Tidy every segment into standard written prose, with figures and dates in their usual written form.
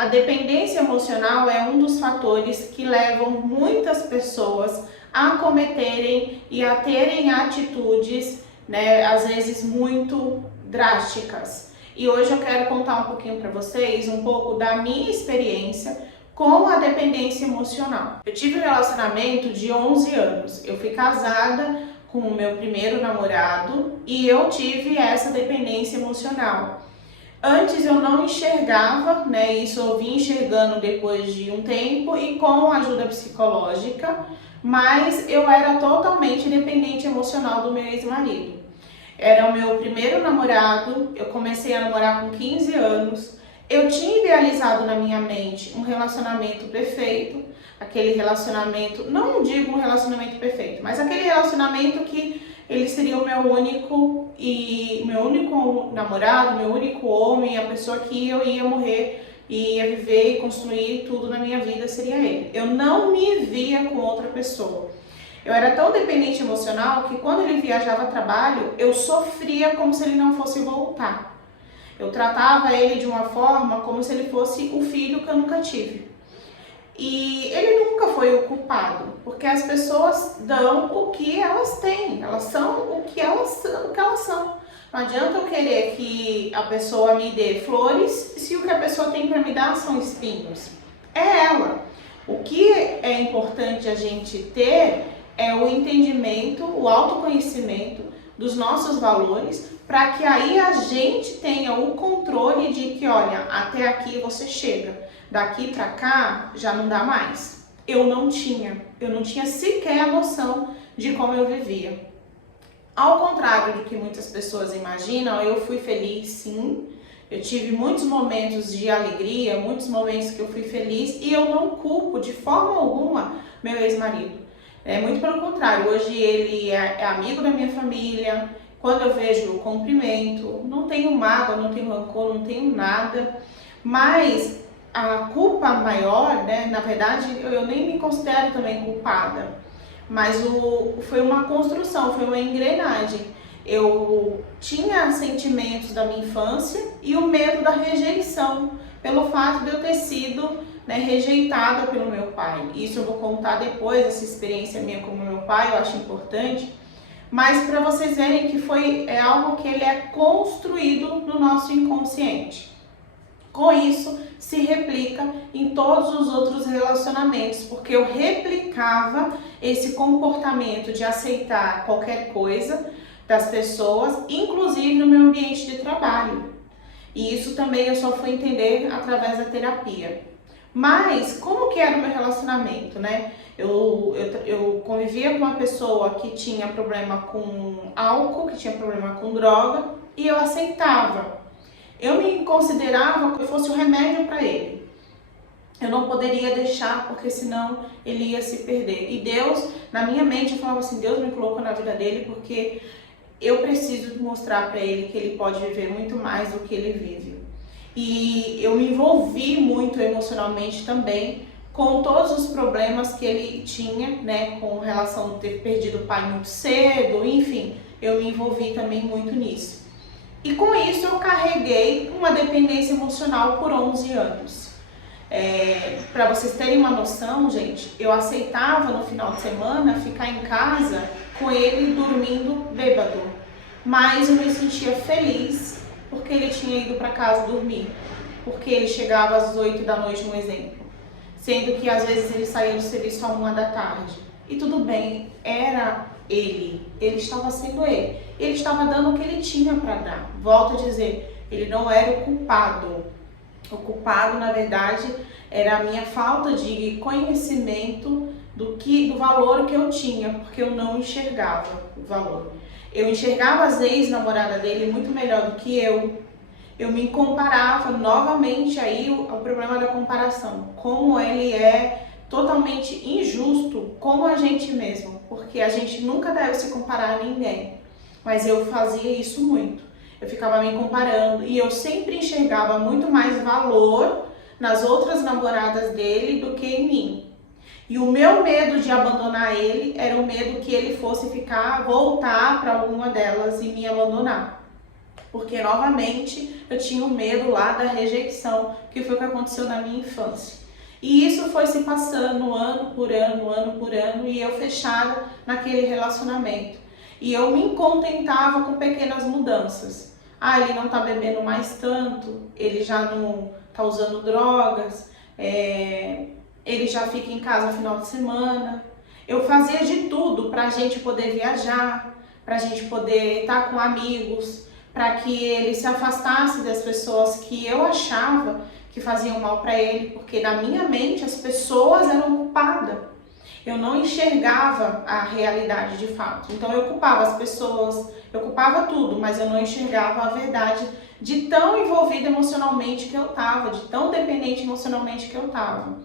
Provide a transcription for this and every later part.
A dependência emocional é um dos fatores que levam muitas pessoas a cometerem e a terem atitudes, né, às vezes muito drásticas. E hoje eu quero contar um pouquinho para vocês um pouco da minha experiência com a dependência emocional. Eu tive um relacionamento de 11 anos. Eu fui casada com o meu primeiro namorado e eu tive essa dependência emocional. Antes eu não enxergava, né? Isso eu vim enxergando depois de um tempo e com ajuda psicológica, mas eu era totalmente dependente emocional do meu ex-marido. Era o meu primeiro namorado, eu comecei a namorar com 15 anos. Eu tinha idealizado na minha mente um relacionamento perfeito, aquele relacionamento, não digo um relacionamento perfeito, mas aquele relacionamento que ele seria o meu único namorado, meu único homem, a pessoa que eu ia morrer e ia viver e construir tudo na minha vida seria ele. Eu não me via com outra pessoa. Eu era tão dependente emocional que quando ele viajava a trabalho, eu sofria como se ele não fosse voltar. Eu tratava ele de uma forma como se ele fosse o filho que eu nunca tive. E ele nunca foi o culpado, porque as pessoas dão o que elas têm, elas são o que elas são. Não adianta eu querer que a pessoa me dê flores se o que a pessoa tem para me dar são espinhos. É ela. O que é importante a gente ter é o entendimento, o autoconhecimento dos nossos valores, para que aí a gente tenha o controle de que, olha, até aqui você chega. Daqui para cá já não dá mais. Eu não tinha sequer a noção de como eu vivia. Ao contrário do que muitas pessoas imaginam, eu fui feliz sim. Eu tive muitos momentos de alegria, muitos momentos que eu fui feliz e eu não culpo de forma alguma meu ex-marido. Muito pelo contrário, hoje ele é amigo da minha família. Quando eu vejo, eu cumprimento, não tenho mágoa, não tenho rancor, não tenho nada, mas a culpa maior, né, na verdade, eu nem me considero também culpada, mas foi uma construção, foi uma engrenagem. Eu tinha sentimentos da minha infância e o medo da rejeição, pelo fato de eu ter sido, né, rejeitada pelo meu pai. Isso eu vou contar depois, essa experiência minha com o meu pai, eu acho importante, mas para vocês verem que é algo que ele é construído no nosso inconsciente. Com isso, se replica em todos os outros relacionamentos, porque eu replicava esse comportamento de aceitar qualquer coisa das pessoas, inclusive no meu ambiente de trabalho. E isso também eu só fui entender através da terapia. Mas como que era o meu relacionamento, né? Eu convivia com uma pessoa que tinha problema com álcool, que tinha problema com droga, e eu aceitava. Eu me considerava que eu fosse o remédio para ele. Eu não poderia deixar, porque senão ele ia se perder. E Deus, na minha mente, eu falava assim, Deus me colocou na vida dele porque eu preciso mostrar para ele que ele pode viver muito mais do que ele vive. E eu me envolvi muito emocionalmente também com todos os problemas que ele tinha, né, com relação a ter perdido o pai muito cedo, enfim, eu me envolvi também muito nisso. E com isso eu carreguei uma dependência emocional por 11 anos. Para vocês terem uma noção, gente, eu aceitava no final de semana ficar em casa com ele dormindo bêbado. Mas eu me sentia feliz porque ele tinha ido para casa dormir. Porque ele chegava às 8 da noite, um exemplo. Sendo que às vezes ele saía do serviço à 1 da tarde. E tudo bem, era ele estava sendo ele. Ele estava dando o que ele tinha para dar. Volto a dizer, ele não era o culpado. O culpado, na verdade, era a minha falta de conhecimento do valor que eu tinha, porque eu não enxergava o valor. Eu enxergava as ex-namoradas dele muito melhor do que eu. Eu me comparava novamente aí o problema da comparação. Como ele é totalmente injusto com a gente mesmo, porque a gente nunca deve se comparar a ninguém, mas eu fazia isso muito, eu ficava me comparando e eu sempre enxergava muito mais valor nas outras namoradas dele do que em mim. E o meu medo de abandonar ele era o medo que ele fosse voltar para alguma delas e me abandonar. porque novamente eu tinha o medo lá da rejeição, que foi o que aconteceu na minha infância. E isso foi se passando ano por ano, e eu fechada naquele relacionamento. E eu me contentava com pequenas mudanças. Ah, ele não tá bebendo mais tanto, ele já não tá usando drogas, ele já fica em casa no final de semana. Eu fazia de tudo pra gente poder viajar, pra gente poder estar com amigos, para que ele se afastasse das pessoas que eu achava que faziam mal para ele, porque na minha mente as pessoas eram culpadas. Eu não enxergava a realidade de fato. Então eu culpava as pessoas, eu culpava tudo, mas eu não enxergava a verdade de tão envolvida emocionalmente que eu estava, de tão dependente emocionalmente que eu estava.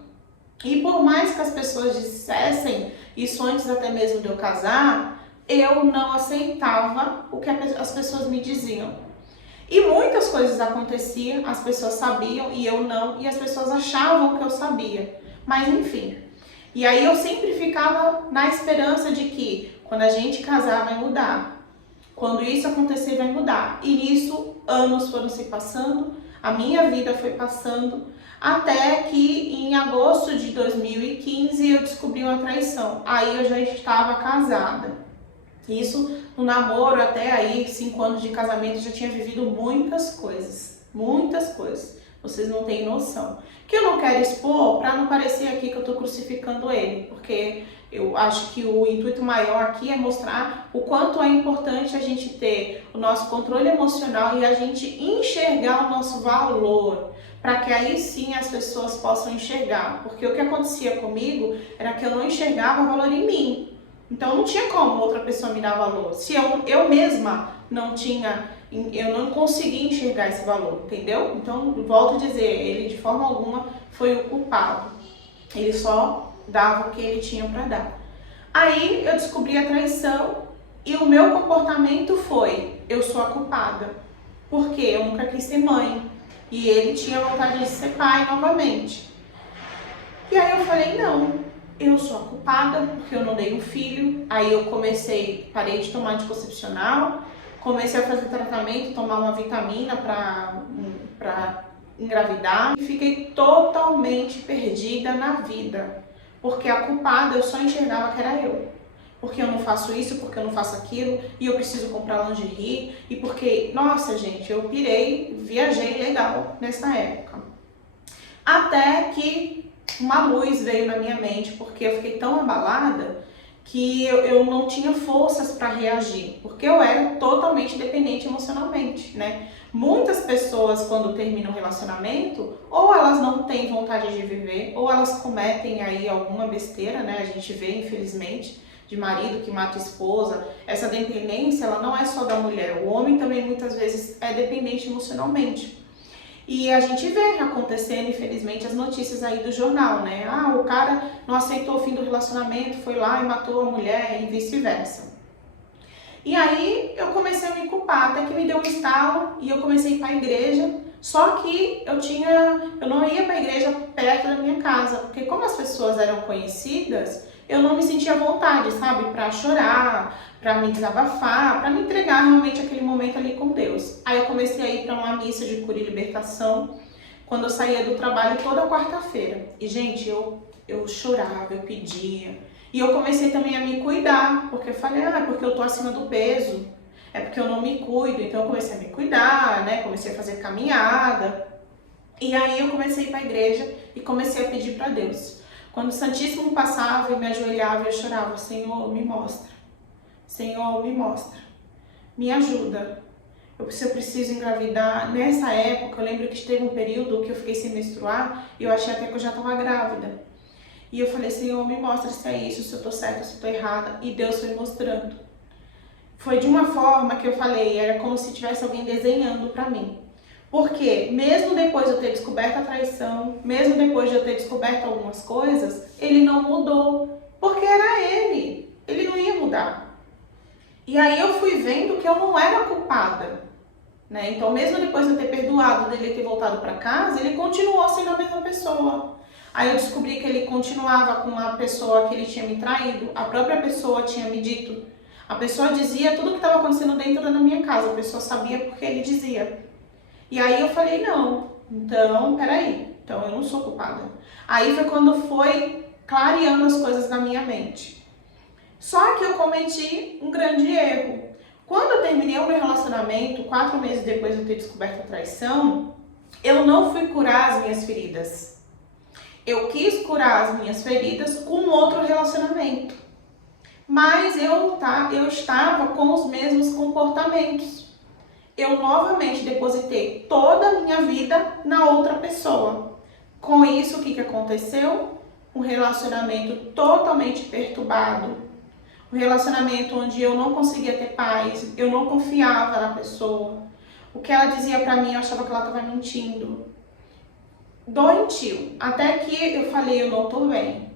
E por mais que as pessoas dissessem isso antes até mesmo de eu casar, eu não aceitava o que as pessoas me diziam. E muitas coisas aconteciam, as pessoas sabiam e eu não, e as pessoas achavam que eu sabia. Mas enfim. E aí eu sempre ficava na esperança de que quando a gente casar vai mudar. Quando isso acontecer vai mudar. E nisso anos foram se passando, a minha vida foi passando, até que em agosto de 2015 eu descobri uma traição. Aí eu já estava casada. Isso no namoro, até aí, 5 anos de casamento, já tinha vivido muitas coisas. Muitas coisas. Vocês não têm noção. Que eu não quero expor para não parecer aqui que eu estou crucificando ele. Porque eu acho que o intuito maior aqui é mostrar o quanto é importante a gente ter o nosso controle emocional e a gente enxergar o nosso valor. Para que aí sim as pessoas possam enxergar. Porque o que acontecia comigo era que eu não enxergava valor em mim. Então não tinha como outra pessoa me dar valor. Se eu mesma não tinha, eu não conseguia enxergar esse valor, entendeu? Então, volto a dizer, ele de forma alguma foi o culpado. Ele só dava o que ele tinha para dar. Aí eu descobri a traição e o meu comportamento foi, eu sou a culpada. Porque eu nunca quis ser mãe e ele tinha vontade de ser pai novamente. E aí eu falei, não. Eu sou a culpada porque eu não dei um filho. Aí eu parei de tomar anticoncepcional, comecei a fazer tratamento, tomar uma vitamina para engravidar e fiquei totalmente perdida na vida. Porque a culpada eu só enxergava que era eu. Porque eu não faço isso, porque eu não faço aquilo, e eu preciso comprar lingerie, e porque, nossa gente, eu pirei, viajei legal nessa época. Até que uma luz veio na minha mente, porque eu fiquei tão abalada que eu não tinha forças para reagir, porque eu era totalmente dependente emocionalmente, né? Muitas pessoas, quando terminam um relacionamento, ou elas não têm vontade de viver, ou elas cometem aí alguma besteira, né? A gente vê, infelizmente, de marido que mata a esposa. Essa dependência, ela não é só da mulher, o homem também muitas vezes é dependente emocionalmente. E a gente vê acontecendo, infelizmente, as notícias aí do jornal, né? Ah, o cara não aceitou o fim do relacionamento, foi lá e matou a mulher e vice-versa. E aí eu comecei a me culpar, até que me deu um estalo e eu comecei a ir para a igreja. Só que eu não ia para a igreja perto da minha casa, porque como as pessoas eram conhecidas, eu não me sentia à vontade, sabe? Para chorar, para me desabafar, para me entregar realmente aquele momento ali com Deus. Aí eu comecei a ir para uma missa de cura e libertação, quando eu saía do trabalho toda quarta-feira. E, gente, eu chorava, eu pedia. E eu comecei também a me cuidar, porque eu falei, porque eu tô acima do peso, é porque eu não me cuido. Então eu comecei a me cuidar, né? Comecei a fazer caminhada. E aí eu comecei a ir para a igreja e comecei a pedir para Deus. Quando o Santíssimo passava e me ajoelhava, eu chorava, Senhor, me mostra. Senhor, me mostra. Me ajuda. Se eu preciso engravidar. Nessa época, eu lembro que teve um período que eu fiquei sem menstruar e eu achei até que eu já estava grávida. E eu falei, Senhor, me mostra se é isso, se eu tô certa, se eu tô errada. E Deus foi mostrando. Foi de uma forma que eu falei, era como se tivesse alguém desenhando para mim. Porque mesmo depois de eu ter descoberto a traição, mesmo depois de eu ter descoberto algumas coisas, ele não mudou. Porque era ele. Ele não ia mudar. E aí eu fui vendo que eu não era culpada, né? Então mesmo depois de eu ter perdoado, dele ter voltado para casa, ele continuou sendo a mesma pessoa. Aí eu descobri que ele continuava com a pessoa que ele tinha me traído, a própria pessoa tinha me dito. A pessoa dizia tudo que estava acontecendo dentro da minha casa, a pessoa sabia porque ele dizia. E aí eu falei, não, então, peraí, então eu não sou culpada. Aí foi quando foi clareando as coisas na minha mente. Só que eu cometi um grande erro. Quando eu terminei o meu relacionamento, 4 meses depois de eu ter descoberto a traição, eu não fui curar as minhas feridas. Eu quis curar as minhas feridas com outro relacionamento. Mas eu estava com os mesmos comportamentos. Eu novamente depositei toda a minha vida na outra pessoa. Com isso, o que aconteceu? Um relacionamento totalmente perturbado. Um relacionamento onde eu não conseguia ter paz, eu não confiava na pessoa. O que ela dizia pra mim, eu achava que ela estava mentindo. Doentio. Até que eu falei, eu não tô bem.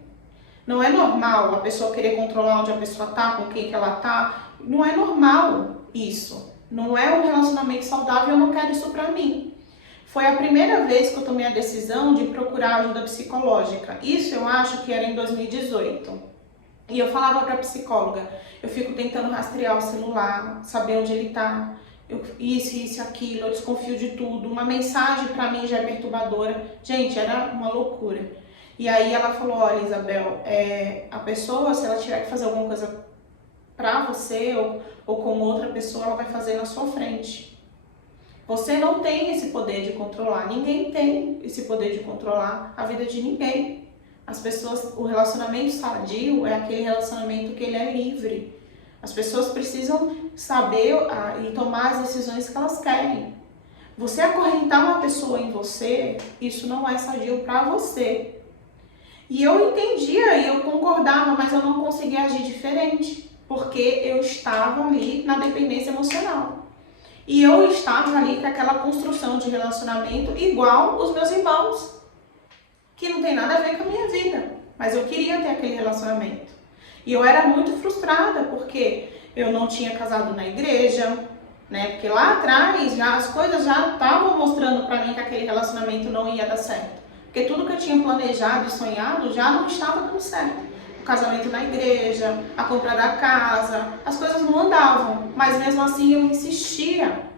Não é normal a pessoa querer controlar onde a pessoa tá, com quem que ela tá. Não é normal isso. Não é um relacionamento saudável, eu não quero isso pra mim. Foi a primeira vez que eu tomei a decisão de procurar ajuda psicológica. Isso eu acho que era em 2018. E eu falava pra psicóloga, eu fico tentando rastrear o celular, saber onde ele tá, isso, aquilo, eu desconfio de tudo. Uma mensagem pra mim já é perturbadora. Gente, era uma loucura. E aí ela falou, olha, Isabel, a pessoa, se ela tiver que fazer alguma coisa pra você ou com outra pessoa, ela vai fazer na sua frente. Você não tem esse poder de controlar, ninguém tem esse poder de controlar a vida de ninguém. As pessoas, o relacionamento sadio é aquele relacionamento que ele é livre. As pessoas precisam saber e tomar as decisões que elas querem. Você acorrentar uma pessoa em você, isso não é sadio para você. E eu entendia e eu concordava, mas eu não conseguia agir diferente, porque eu estava ali na dependência emocional. E eu estava ali com aquela construção de relacionamento igual os meus irmãos, que não tem nada a ver com a minha vida, mas eu queria ter aquele relacionamento. E eu era muito frustrada, porque eu não tinha casado na igreja, né? Porque lá atrás as coisas já estavam mostrando pra mim que aquele relacionamento não ia dar certo. Porque tudo que eu tinha planejado e sonhado já não estava dando certo. O casamento na igreja, a compra da casa, as coisas não andavam, mas mesmo assim eu insistia.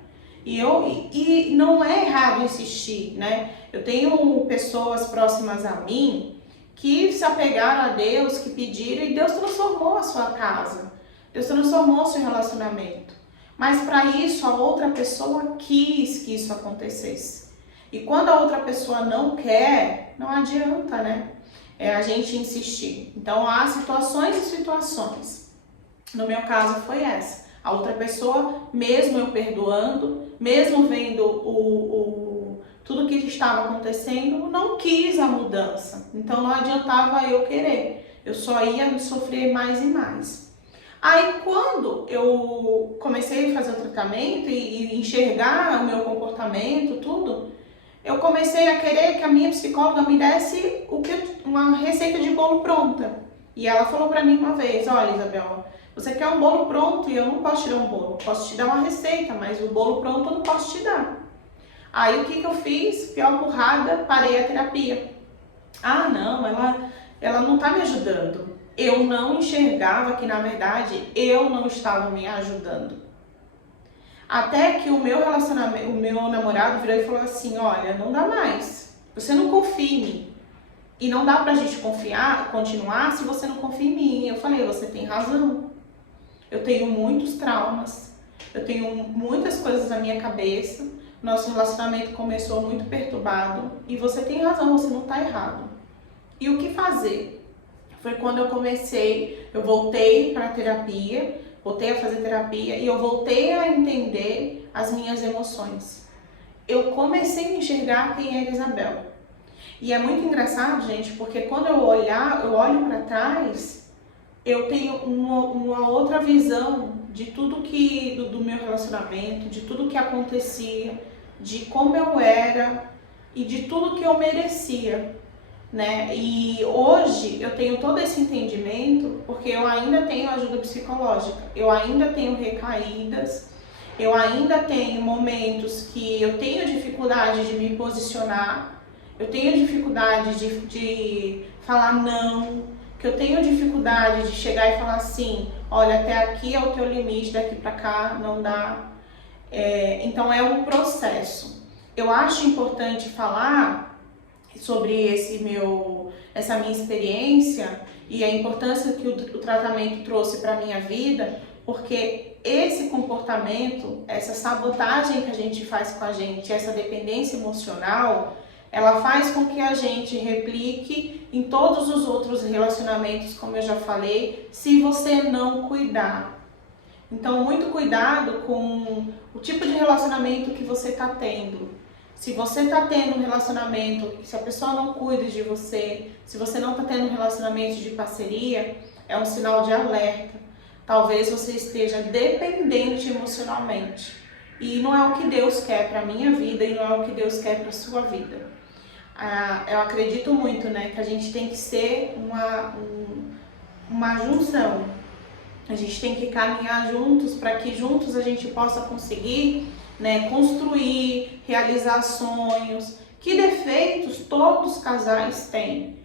E não é errado insistir, né? Eu tenho pessoas próximas a mim que se apegaram a Deus, que pediram, e Deus transformou a sua casa. Deus transformou o seu relacionamento. Mas para isso, a outra pessoa quis que isso acontecesse. E quando a outra pessoa não quer, não adianta, né? A gente insistir. Então, há situações e situações. No meu caso, foi essa. A outra pessoa, mesmo eu perdoando, mesmo vendo tudo que estava acontecendo, não quis a mudança. Então não adiantava eu querer, eu só ia sofrer mais e mais. Aí quando eu comecei a fazer o tratamento e enxergar o meu comportamento, tudo, eu comecei a querer que a minha psicóloga me desse uma receita de bolo pronta. E ela falou pra mim uma vez, olha, Isabel, você quer um bolo pronto e eu não posso te dar um bolo. Posso te dar uma receita, mas o bolo pronto eu não posso te dar. Aí o que eu fiz? Pior burrada, parei a terapia. Ah, não, ela não tá me ajudando. Eu não enxergava que, na verdade, eu não estava me ajudando. Até que o meu namorado virou e falou assim, olha, não dá mais. Você não confia em mim. E não dá pra gente continuar se você não confia em mim. Eu falei, você tem razão. Eu tenho muitos traumas, eu tenho muitas coisas na minha cabeça, nosso relacionamento começou muito perturbado e você tem razão, você não está errado. E o que fazer? Foi quando eu voltei para a terapia, voltei a fazer terapia e eu voltei a entender as minhas emoções. Eu comecei a enxergar quem era Isabel. E é muito engraçado, gente, porque quando eu olho para trás, eu tenho uma outra visão de tudo do meu relacionamento, de tudo que acontecia, de como eu era e de tudo que eu merecia, né? E hoje eu tenho todo esse entendimento porque eu ainda tenho ajuda psicológica, eu ainda tenho recaídas, eu ainda tenho momentos que eu tenho dificuldade de me posicionar, eu tenho dificuldade de falar não, porque eu tenho dificuldade de chegar e falar assim, olha, até aqui é o teu limite, daqui para cá não dá. Então é um processo. Eu acho importante falar sobre essa minha experiência e a importância que o tratamento trouxe para a minha vida, porque esse comportamento, essa sabotagem que a gente faz com a gente, essa dependência emocional, ela faz com que a gente replique em todos os outros relacionamentos, como eu já falei, se você não cuidar. Então, muito cuidado com o tipo de relacionamento que você está tendo. Se você está tendo um relacionamento, se a pessoa não cuida de você, se você não está tendo um relacionamento de parceria, é um sinal de alerta. Talvez você esteja dependente emocionalmente. E não é o que Deus quer para a minha vida e não é o que Deus quer para a sua vida. Eu acredito muito, que a gente tem que ser uma junção. A gente tem que caminhar juntos para que juntos a gente possa conseguir, construir, realizar sonhos. Que defeitos todos os casais têm,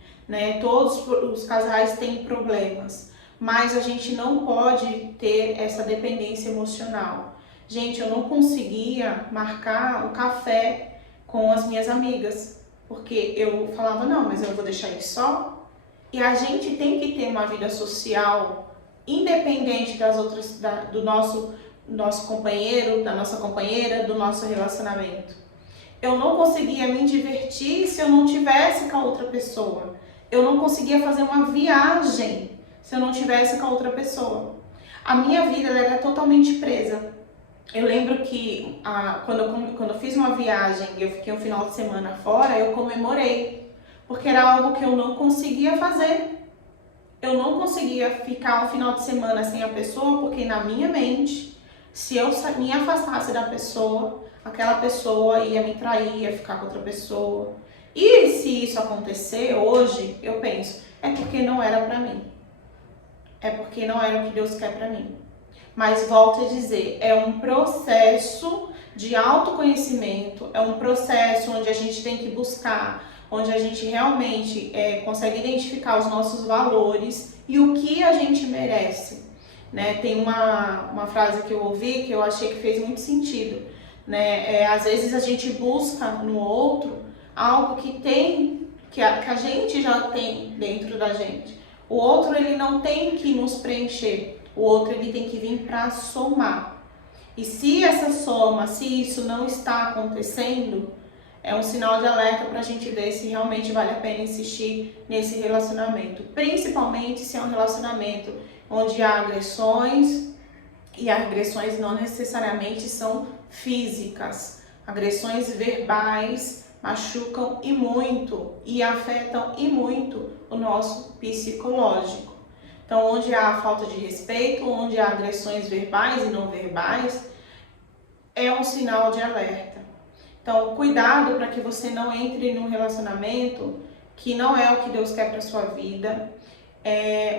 Todos os casais têm problemas, mas a gente não pode ter essa dependência emocional. Gente, eu não conseguia marcar um café com as minhas amigas, porque eu falava, não, mas eu vou deixar ele só. E a gente tem que ter uma vida social independente das outras, do nosso companheiro, da nossa companheira, do nosso relacionamento. Eu não conseguia me divertir se eu não tivesse com a outra pessoa. Eu não conseguia fazer uma viagem se eu não tivesse com a outra pessoa. A minha vida ela era totalmente presa. Eu lembro que quando eu fiz uma viagem e eu fiquei um final de semana fora, eu comemorei, porque era algo que eu não conseguia fazer. Eu não conseguia ficar um final de semana sem a pessoa, porque na minha mente, se eu me afastasse da pessoa, aquela pessoa ia me trair, ia ficar com outra pessoa. E se isso acontecer hoje, eu penso, é porque não era pra mim. É porque não era o que Deus quer pra mim. Mas volto a dizer, é um processo de autoconhecimento, é um processo onde a gente tem que buscar, onde a gente realmente consegue identificar os nossos valores e o que a gente merece. Tem uma frase que eu ouvi que eu achei que fez muito sentido. Às vezes a gente busca no outro algo que a gente já tem dentro da gente. O outro ele não tem que nos preencher, o outro ele tem que vir para somar. E se essa soma, se isso não está acontecendo, é um sinal de alerta para a gente ver se realmente vale a pena insistir nesse relacionamento. Principalmente se é um relacionamento onde há agressões, e agressões não necessariamente são físicas. Agressões verbais machucam e muito e afetam e muito o nosso psicológico. Então, onde há falta de respeito, onde há agressões verbais e não verbais, é um sinal de alerta. Então, cuidado para que você não entre num relacionamento que não é o que Deus quer para sua vida.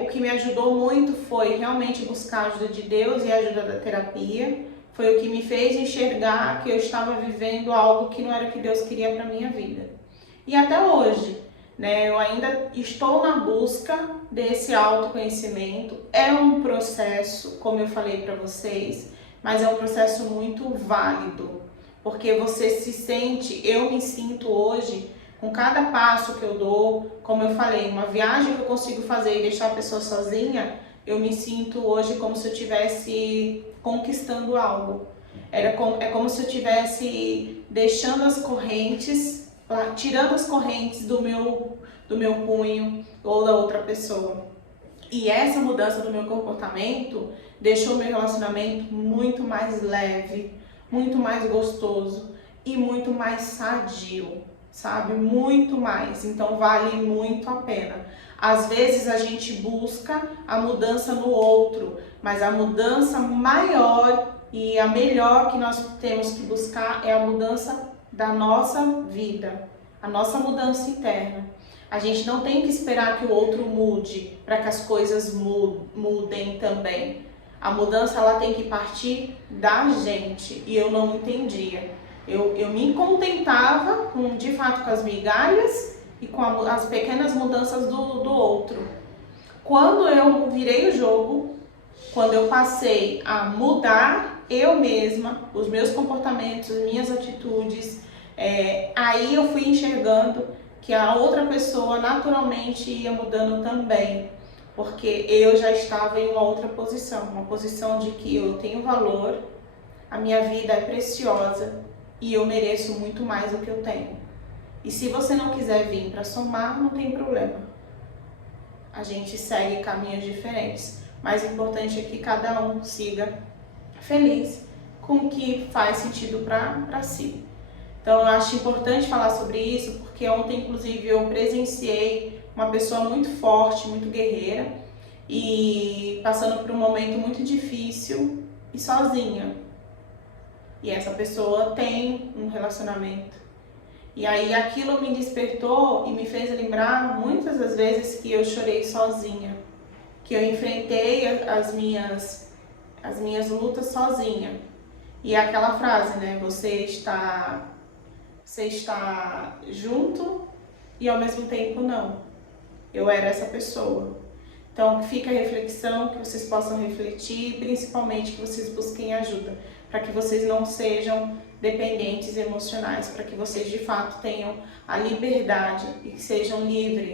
O que me ajudou muito foi realmente buscar a ajuda de Deus e a ajuda da terapia. Foi o que me fez enxergar que eu estava vivendo algo que não era o que Deus queria para minha vida. E até hoje, eu ainda estou na busca desse autoconhecimento. É um processo, como eu falei para vocês, mas é um processo muito válido. Porque você se sente, eu me sinto hoje, com cada passo que eu dou, como eu falei, uma viagem que eu consigo fazer e deixar a pessoa sozinha, eu me sinto hoje como se eu estivesse conquistando algo. É como se eu estivesse deixando as correntes, tirando as correntes do meu punho ou da outra pessoa. E essa mudança do meu comportamento deixou meu relacionamento muito mais leve, muito mais gostoso e muito mais sadio, sabe? Muito mais. Então vale muito a pena. Às vezes a gente busca a mudança no outro, mas a mudança maior e a melhor que nós temos que buscar é a mudança da nossa vida, a nossa mudança interna. A gente não tem que esperar que o outro mude para que as coisas mudem também. A mudança ela tem que partir da gente e eu não entendia. Eu me contentava de fato com as migalhas e com as pequenas mudanças do outro. Quando eu virei o jogo, quando eu passei a mudar eu mesma, os meus comportamentos, as minhas atitudes, aí eu fui enxergando que a outra pessoa naturalmente ia mudando também, porque eu já estava em uma outra posição, uma posição de que eu tenho valor, a minha vida é preciosa e eu mereço muito mais do que eu tenho. E se você não quiser vir para somar, não tem problema. A gente segue caminhos diferentes. Mas o importante é que cada um siga feliz com o que faz sentido para si. Então eu acho importante falar sobre isso, porque ontem inclusive eu presenciei uma pessoa muito forte, muito guerreira e passando por um momento muito difícil e sozinha. E essa pessoa tem um relacionamento. E aí aquilo me despertou e me fez lembrar muitas das vezes que eu chorei sozinha, que eu enfrentei as minhas lutas sozinha. E é aquela frase, né? Você está junto e ao mesmo tempo não. Eu era essa pessoa. Então fica a reflexão, que vocês possam refletir, principalmente que vocês busquem ajuda, para que vocês não sejam dependentes emocionais, para que vocês de fato tenham a liberdade e que sejam livres